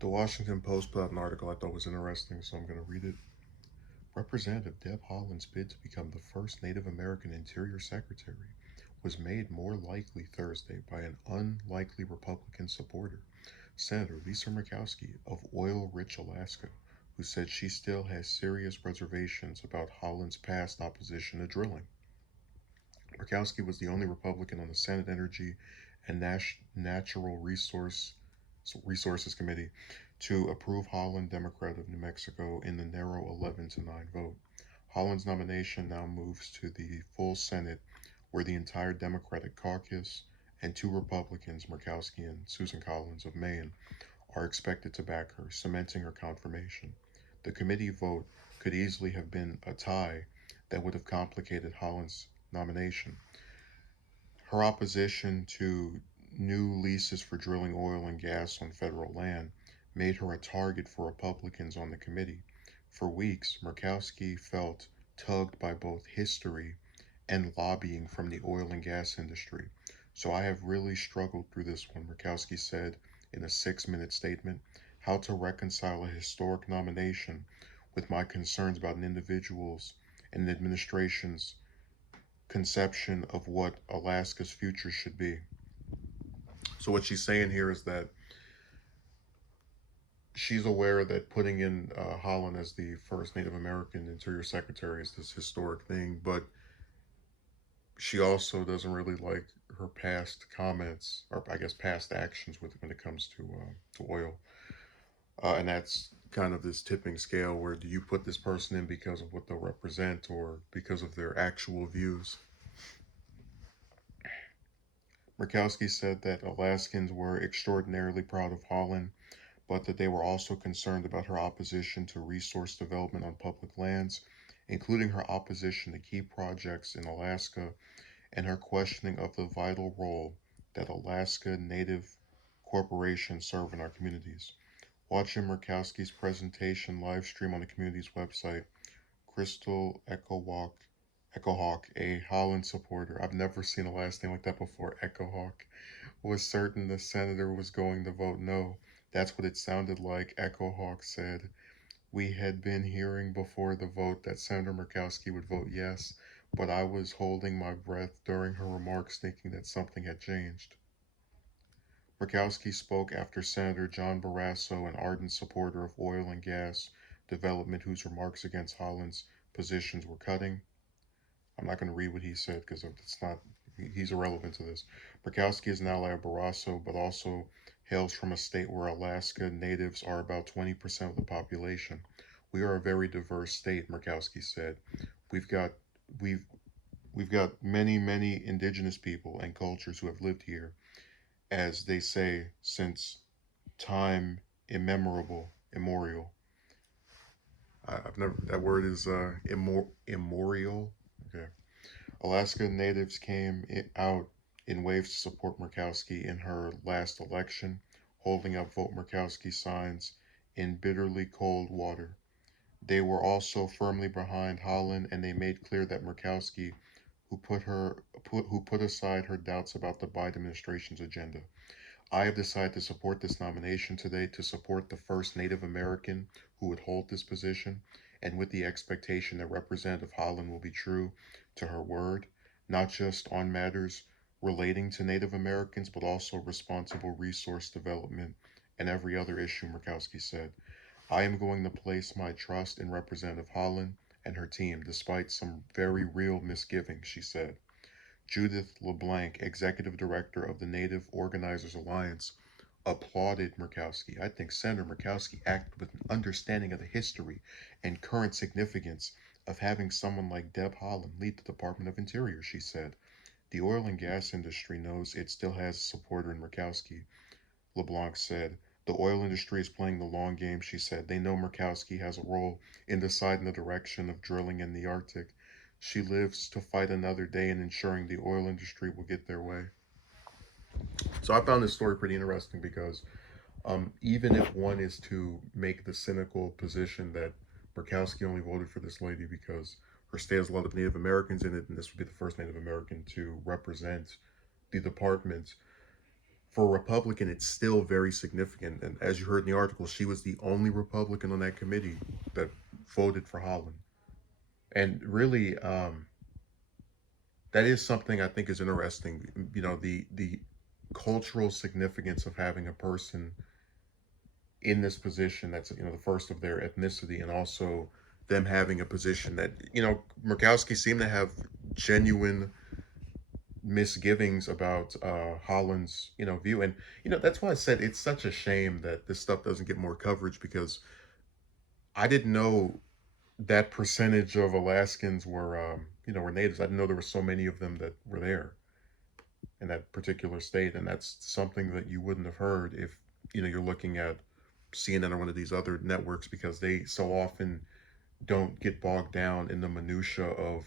The Washington Post put out an article I thought was interesting, so I'm going to read it. Representative Deb Haaland's bid to become the first Native American Interior Secretary was made more likely Thursday by an unlikely Republican supporter, Senator Lisa Murkowski of oil-rich Alaska, who said she still has serious reservations about Haaland's past opposition to drilling. Murkowski was the only Republican on the Senate Energy and Natural Resources Committee to approve Haaland, Democrat of New Mexico, in the narrow 11-9 vote. Haaland's nomination now moves to the full Senate, where the entire Democratic caucus and two Republicans, Murkowski and Susan Collins of Maine, are expected to back her, cementing her confirmation. The committee vote could easily have been a tie that would have complicated Haaland's nomination. Her opposition to new leases for drilling oil and gas on federal land made her a target for Republicans on the committee. For weeks, Murkowski felt tugged by both history and lobbying from the oil and gas industry. So I have really struggled through this one, Murkowski said in a 6-minute statement. How to reconcile a historic nomination with my concerns about an individual's and an administration's conception of what Alaska's future should be. So what she's saying here is that she's aware that putting in Haaland as the first Native American Interior Secretary is this historic thing, but she also doesn't really like her past comments, or I guess past actions with when it comes to oil, and that's kind of this tipping scale where do you put this person in because of what they'll represent or because of their actual views. Murkowski said that Alaskans were extraordinarily proud of Haaland, but that they were also concerned about her opposition to resource development on public lands, including her opposition to key projects in Alaska and her questioning of the vital role that Alaska Native corporations serve in our communities. Watching Murkowski's presentation live stream on the community's website, Crystal Echohawk, a Haaland supporter, I've never seen a last name like that before, Echohawk, was certain the senator was going to vote no. That's what it sounded like, Echohawk said. We had been hearing before the vote that Senator Murkowski would vote yes, but I was holding my breath during her remarks thinking that something had changed. Murkowski spoke after Senator John Barrasso, an ardent supporter of oil and gas development whose remarks against Haaland's positions were cutting. I'm not going to read what he said because it's not, he's irrelevant to this. Murkowski is an ally of Barrasso, but also hails from a state where Alaska natives are about 20% of the population. We are a very diverse state, Murkowski said. We've got we've we've got many indigenous people and cultures who have lived here, as they say, since time immemorial. I've never, that word is immemorial. Okay. Alaska natives came out in waves to support Murkowski in her last election, holding up Vote Murkowski signs in bitterly cold water. They were also firmly behind Haaland, and they made clear that Murkowski, who put aside her doubts about the Biden administration's agenda. I have decided to support this nomination today to support the first Native American who would hold this position, and with the expectation that Representative Haaland will be true to her word, not just on matters relating to Native Americans, but also responsible resource development and every other issue, Murkowski said. I am going to place my trust in Representative Haaland and her team, despite some very real misgivings, she said. Judith LeBlanc, executive director of the Native Organizers Alliance, applauded Murkowski. I think Senator Murkowski acted with an understanding of the history and current significance of having someone like Deb Haaland lead the Department of Interior, she said. The oil and gas industry knows it still has a supporter in Murkowski, LeBlanc said. The oil industry is playing the long game, she said. They know Murkowski has a role in deciding the direction of drilling in the Arctic. She lives to fight another day in ensuring the oil industry will get their way. So I found this story pretty interesting because even if one is to make the cynical position that Murkowski only voted for this lady because her state has a lot of Native Americans in it, and this would be the first Native American to represent the department, for a Republican, it's still very significant. And as you heard in the article, she was the only Republican on that committee that voted for Haaland. And really, that is something I think is interesting. You know, the cultural significance of having a person in this position that's, you know, the first of their ethnicity, and also them having a position that, you know, Murkowski seemed to have genuine misgivings about Holland's, you know, view. And, you know, that's why I said it's such a shame that this stuff doesn't get more coverage, because I didn't know that percentage of Alaskans were, you know, were natives. I didn't know there were so many of them that were there in that particular state. And that's something that you wouldn't have heard if, you know, you're looking at CNN or one of these other networks, because they so often don't get bogged down in the minutia of,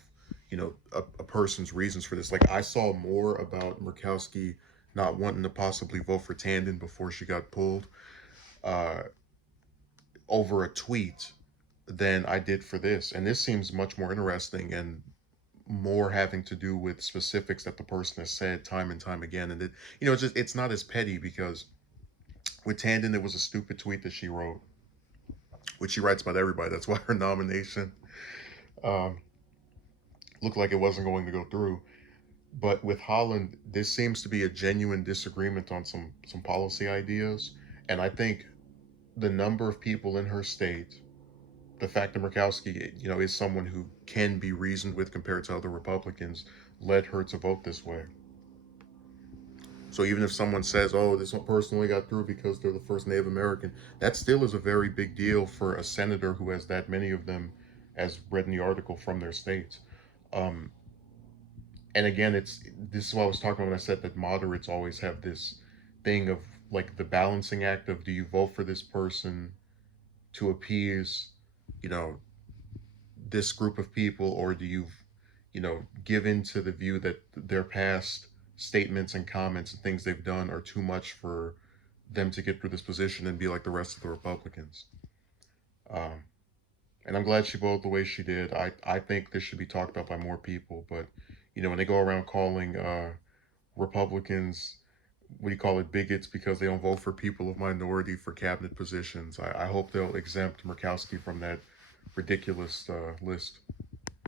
you know, a person's reasons for this. Like, I saw more about Murkowski not wanting to possibly vote for Tandon before she got pulled uh, over a tweet than I did for this. And this seems much more interesting and more having to do with specifics that the person has said time and time again. And it, you know, it's not as petty, because with Tandon, it was a stupid tweet that she wrote, which she writes about everybody. That's why her nomination um, looked like it wasn't going to go through. But with Haaland, there seems to be a genuine disagreement on some policy ideas. And I think the number of people in her state, the fact that Murkowski, you know, is someone who can be reasoned with compared to other Republicans, led her to vote this way. So even if someone says, oh, this one person only got through because they're the first Native American, that still is a very big deal for a senator who has that many of them, as read in the article, from their states. Um, and again, this is what I was talking about when I said that moderates always have this thing of, like, the balancing act of, do you vote for this person to appease, you know, this group of people, or do you know, give in to the view that their past statements and comments and things they've done are too much for them to get through this position and be like the rest of the Republicans. Um, and I'm glad she voted the way she did. I think this should be talked about by more people. But, you know, when they go around calling Republicans, what do you call it, bigots because they don't vote for people of minority for cabinet positions, I hope they'll exempt Murkowski from that ridiculous list.